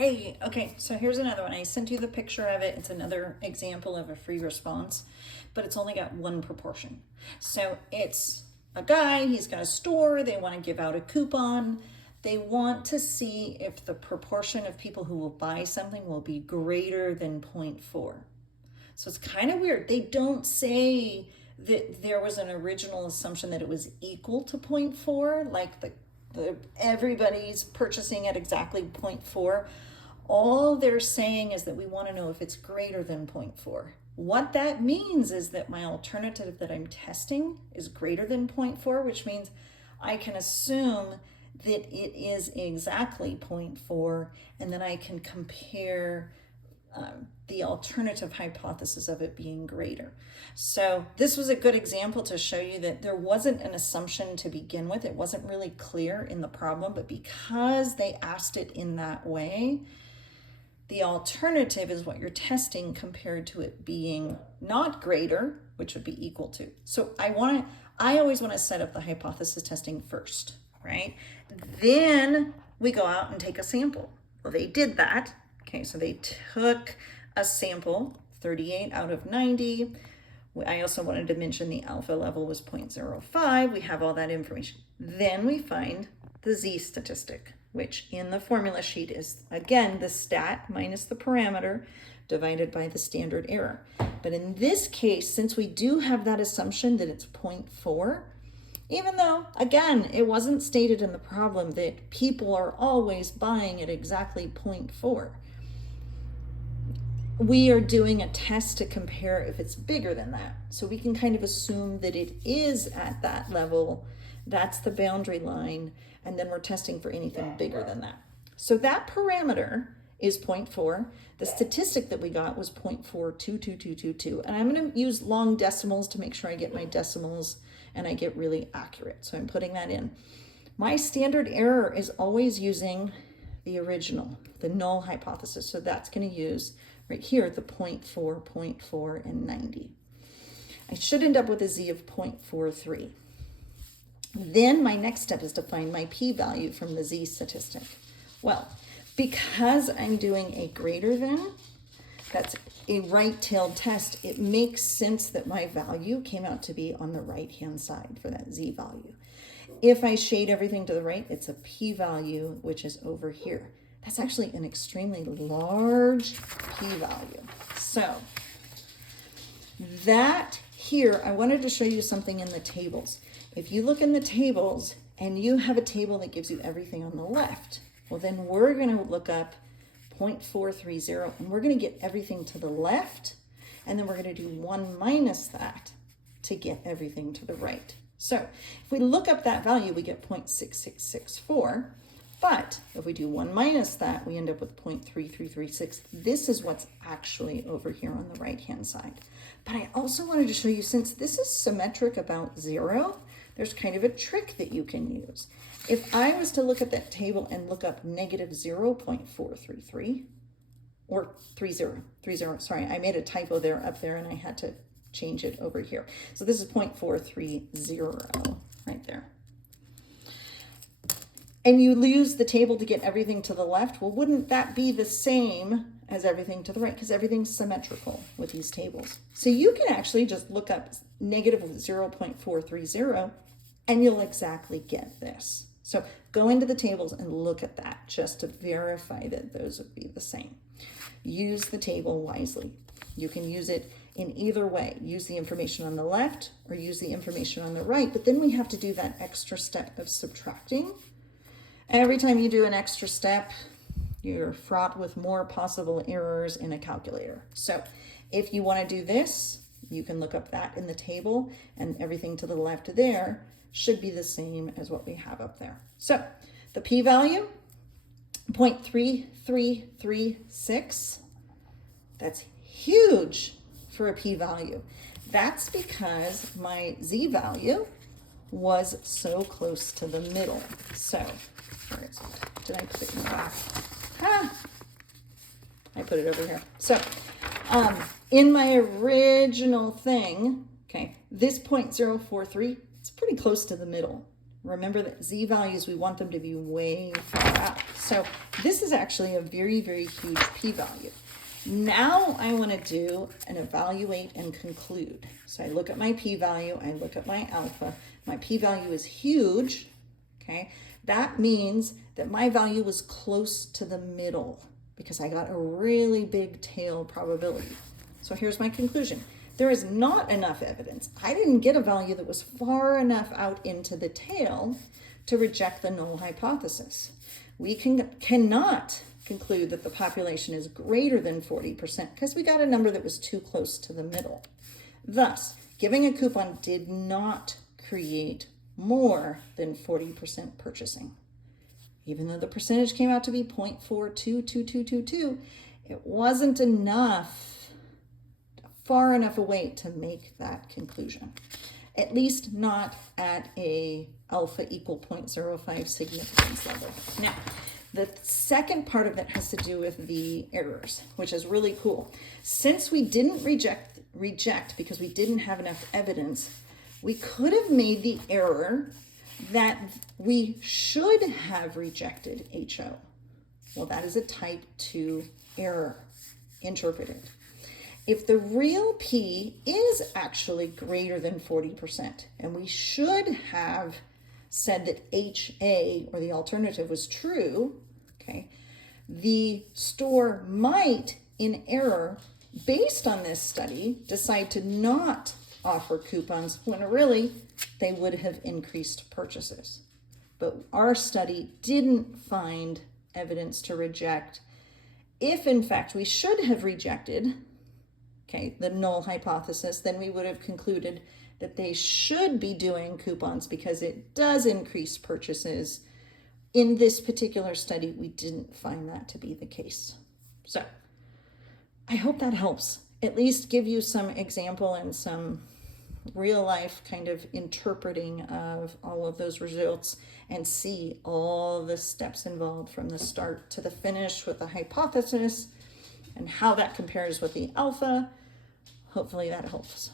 Hey, okay, so here's another one. I sent you the picture of it. It's another example of a free response, but it's only got one proportion. So it's a guy, he's got a store, they want to give out a coupon. They want to see if the proportion of people who will buy something will be greater than 0.4. So it's kind of weird. They don't say that there was an original assumption that it was equal to 0.4, like the everybody's purchasing at exactly 0.4. All they're saying is that we want to know if it's greater than 0.4. What that means is that my alternative that I'm testing is greater than 0.4, which means I can assume that it is exactly 0.4, and then I can compare the alternative hypothesis of it being greater. So this was a good example to show you that there wasn't an assumption to begin with. It wasn't really clear in the problem, but because they asked it in that way, the alternative is what you're testing compared to it being not greater, which would be equal to. So I always want to set up the hypothesis testing first, right? Then we go out and take a sample. Well, they did that. Okay, so they took a sample, 38 out of 90. I also wanted to mention the alpha level was 0.05. We have all that information. Then we find the Z statistic, which in the formula sheet is, again, the stat minus the parameter divided by the standard error. But in this case, since we do have that assumption that it's 0.4, even though, again, it wasn't stated in the problem that people are always buying at exactly 0.4, we are doing a test to compare if it's bigger than that. So we can kind of assume that it is at that level. That's the boundary line. And then we're testing for anything bigger than that. So that parameter is 0.4. The statistic that we got was 0.42222. And I'm going to use long decimals to make sure I get my decimals and I get really accurate. So I'm putting that in. My standard error is always using the original, the null hypothesis. So that's going to use right here the 0.4, 0.4, and 90. I should end up with a Z of 0.43. Then my next step is to find my p-value from the Z statistic. Well, because I'm doing a greater than, that's a right-tailed test, it makes sense that my value came out to be on the right-hand side for that Z value. If I shade everything to the right, it's a p-value, which is over here. That's actually an extremely large p-value. So that here, I wanted to show you something in the tables. If you look in the tables and you have a table that gives you everything on the left, well, then we're going to look up 0.430 and we're going to get everything to the left, and then we're going to do 1 minus that to get everything to the right. So if we look up that value, we get 0.6664. But if we do 1 minus that, we end up with 0.3336. This is what's actually over here on the right-hand side. But I also wanted to show you, since this is symmetric about 0, there's kind of a trick that you can use. If I was to look at that table and look up negative 0.433, or 30, sorry, I made a typo there up there and I had to change it over here. So this is 0.430 right there. And you use the table to get everything to the left. Well, wouldn't that be the same as everything to the right? Because everything's symmetrical with these tables. So you can actually just look up negative 0.430 and you'll exactly get this. So go into the tables and look at that just to verify that those would be the same. Use the table wisely. You can use it in either way. Use the information on the left or use the information on the right. But then we have to do that extra step of subtracting. Every time you do an extra step, you're fraught with more possible errors in a calculator. So if you want to do this, you can look up that in the table, and everything to the left there should be the same as what we have up there. So the p-value, 0.3336. That's huge for a p-value. That's because my z-value was so close to the middle. So, where is it? Did I put it in the back? I put it over here. So, in my original thing, okay, this 0.043, it's pretty close to the middle. Remember that Z values, we want them to be way far out. So this is actually a very, very huge p-value. Now I want to do an evaluate and conclude. So I look at my p-value, I look at my alpha. My p-value is huge, okay? That means that my value was close to the middle because I got a really big tail probability. So here's my conclusion. There is not enough evidence. I didn't get a value that was far enough out into the tail to reject the null hypothesis. We cannot conclude that the population is greater than 40% because we got a number that was too close to the middle. Thus, giving a coupon did not create more than 40% purchasing. Even though the percentage came out to be 0.422222, it wasn't enough, far enough away to make that conclusion. At least not at a alpha equal 0.05 significance level. Now, the second part of that has to do with the errors, which is really cool. Since we didn't reject because we didn't have enough evidence, we could have made the error that we should have rejected HO. Well, that is a type 2 error interpreted. If the real P is actually greater than 40%, and we should have said that HA, or the alternative, was true, okay, the store might, in error, based on this study, decide to not offer coupons when really they would have increased purchases. But our study didn't find evidence to reject. If, in fact, we should have rejected, okay, the null hypothesis, then we would have concluded that they should be doing coupons because it does increase purchases. In this particular study, we didn't find that to be the case. So I hope that helps. At least give you some example and some real life kind of interpreting of all of those results and see all the steps involved from the start to the finish with the hypothesis and how that compares with the alpha. Hopefully that helps.